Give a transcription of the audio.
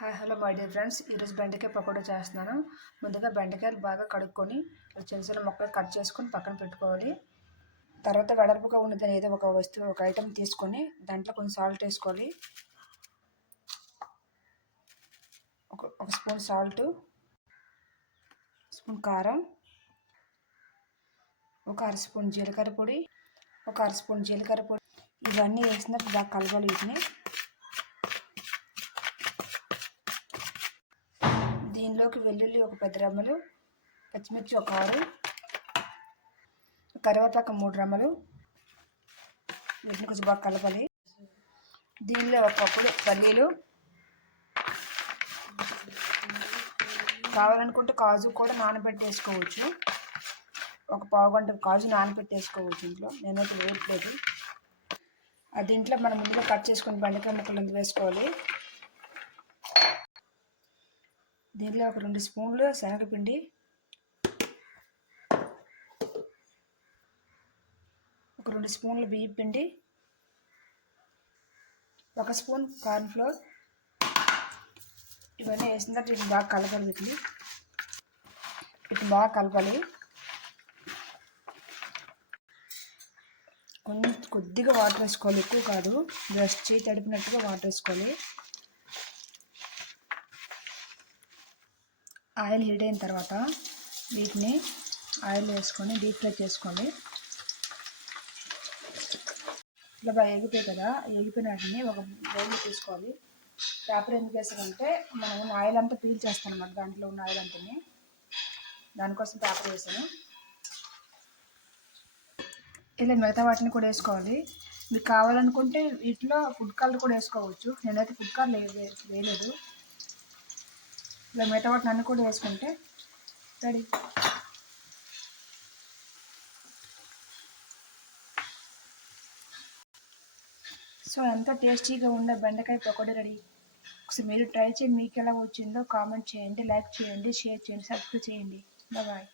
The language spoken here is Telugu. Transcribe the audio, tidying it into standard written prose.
Hi hello my dear friends, ఈరోజు బెండకాయ పకోడీ చేస్తున్నాను. ముందుగా బెండకాయలు బాగా కడుక్కొని చిన్న చిన్న ముక్కలు కట్ చేసుకొని పక్కన పెట్టుకోవాలి. తర్వాత వెడల్పుగా ఉన్నదని ఏదో ఒక వస్తువు ఒక ఐటెం తీసుకొని దాంట్లో కొంచెం సాల్ట్ వేసుకోవాలి. ఒక స్పూన్ సాల్ట్, స్పూన్ కారం, ఒక అర స్పూన్ జీలకర్ర పొడి, ఇవన్నీ వేసినప్పుడు బాగా కలపాలి. వీటిని దీనిలోకి వెల్లుల్లి ఒక 10 రెమ్మలు, పచ్చిమిర్చి ఒక 6, కరివేపాకు 3 రెమ్మలు, వీటిని కొంచెం బాగా కలపాలి. దీనిలో ఒక కప్పుడు పల్లీలు, కావాలనుకుంటే కాజు కూడా నానబెట్టేసుకోవచ్చు. ఒక పావు గంట కాజు నానబెట్టేసుకోవచ్చు. ఇంట్లో నేనైతే వేయట్లేదు. దీంట్లో మనం ముందుగా కట్ చేసుకుని బెండకాయ ముక్కలు వేసుకోవాలి. దీనిలో ఒక 2 స్పూన్లు శనగపిండి, ఒక 2 స్పూన్లు బియ్యం పిండి, 1 స్పూన్ కార్న్ఫ్లోర్, ఇవన్నీ వేసిన తర్వాత వీటిని బాగా కలపాలి. వీటిని బాగా కలపాలి. కొద్దిగా వాటర్ వేసుకోవాలి, ఎక్కువ కాదు. జస్ట్ చేయి తడిపినట్టుగా వాటర్ వేసుకోవాలి. ఆయిల్ హీట్ అయిన తర్వాత వీటిని ఆయిల్ వేసుకొని డీప్ ఫ్రై చేసుకోండి. ఇలా బాగా ఎగిపోయి కదా, ఎగిపోయిన వాటిని ఒక బౌల్లో తీసుకోవాలి. పేపర్ ఎందుకు వేసామంటే మనం ఆయిల్ అంతా పీల్ చేస్తాం అన్నమాట. దాంట్లో ఉన్న ఆయిల్ అంతా దానికోసం పేపర్ వేసాను. ఇలా మిగతా వాటిని కూడా వేసుకోవాలి. మీకు కావాలనుకుంటే వీటిలో ఫుడ్ కలర్ కూడా వేసుకోవచ్చు. నేనైతే ఫుడ్ కలర్ వేయలేదు. ఇలా మిగతా వాటిని అన్నీ కూడా వేసుకుంటే రెడీ. సో ఎంతో టేస్టీగా ఉండే బెండకాయ పకోడీ రెడీ. ఒకసారి మీరు ట్రై చేయండి. మీకు ఎలా వచ్చిందో కామెంట్ చేయండి, లైక్ చేయండి, షేర్ చేయండి, సబ్స్క్రైబ్ చేయండి. బాయ్.